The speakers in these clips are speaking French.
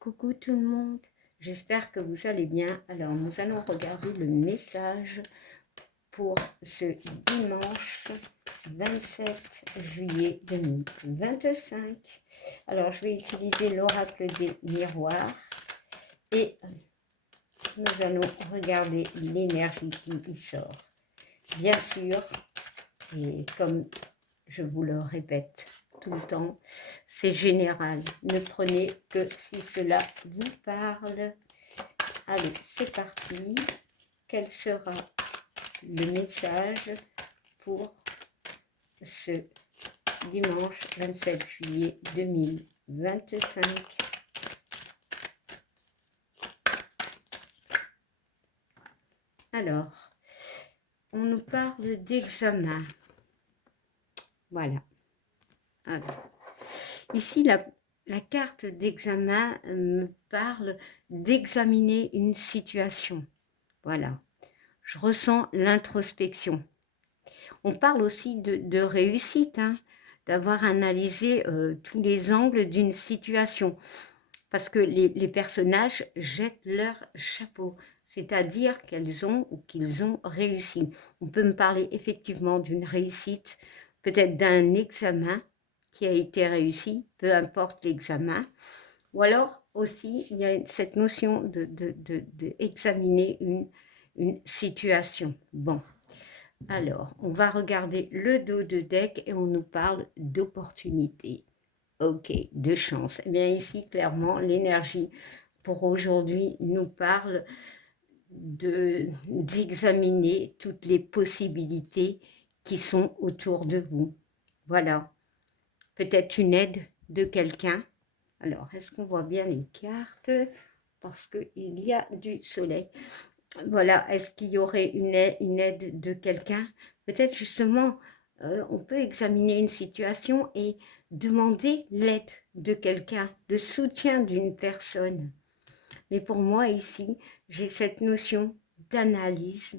Coucou tout le monde, j'espère que vous allez bien. Alors nous allons regarder le message pour ce dimanche 27 juillet 2025. Alors je vais utiliser l'oracle des miroirs et nous allons regarder l'énergie qui y sort. Bien sûr, et comme je vous le répète tout le temps, c'est général. Ne prenez que si cela vous parle. Allez, c'est parti. Quel sera le message pour ce dimanche 27 juillet 2025? Alors, on nous parle d'examen. Voilà. Alors, ici, la carte d'examen me parle d'examiner une situation. Voilà. Je ressens l'introspection. On parle aussi de réussite, hein, d'avoir analysé tous les angles d'une situation. Parce que les personnages jettent leur chapeau, c'est-à-dire qu'elles ont ou qu'ils ont réussi. On peut me parler effectivement d'une réussite, peut-être d'un examen qui a été réussi, peu importe l'examen. Ou alors aussi, il y a cette notion d'examiner une situation. Bon, alors, on va regarder le dos de deck et on nous parle d'opportunité. Ok, de chance. Eh bien ici, clairement, l'énergie pour aujourd'hui nous parle d'examiner toutes les possibilités qui sont autour de vous. Voilà, peut-être une aide de quelqu'un. Alors, est-ce qu'on voit bien les cartes? Parce qu'il y a du soleil. Voilà, est-ce qu'il y aurait une aide de quelqu'un? Peut-être justement, on peut examiner une situation et demander l'aide de quelqu'un, le soutien d'une personne. Mais pour moi ici, j'ai cette notion d'analyse,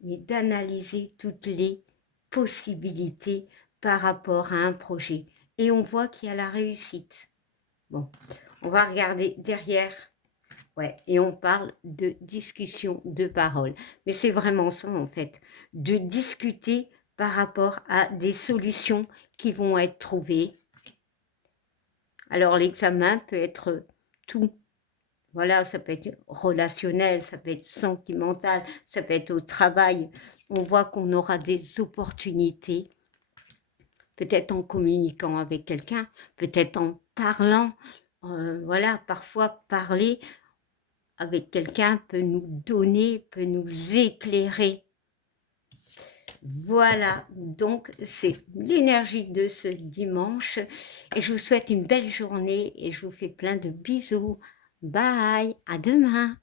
mais d'analyser toutes les possibilités par rapport à un projet. Et on voit qu'il y a la réussite. Bon, on va regarder derrière. Ouais, et on parle de discussion, de parole. Mais c'est vraiment ça en fait, de discuter par rapport à des solutions qui vont être trouvées. Alors l'examen peut être tout. Voilà, ça peut être relationnel, ça peut être sentimental, ça peut être au travail. On voit qu'on aura des opportunités, peut-être en communiquant avec quelqu'un, peut-être en parlant. Voilà, parfois parler avec quelqu'un peut nous donner, peut nous éclairer. Voilà, donc c'est l'énergie de ce dimanche et je vous souhaite une belle journée et je vous fais plein de bisous. Bye, à demain.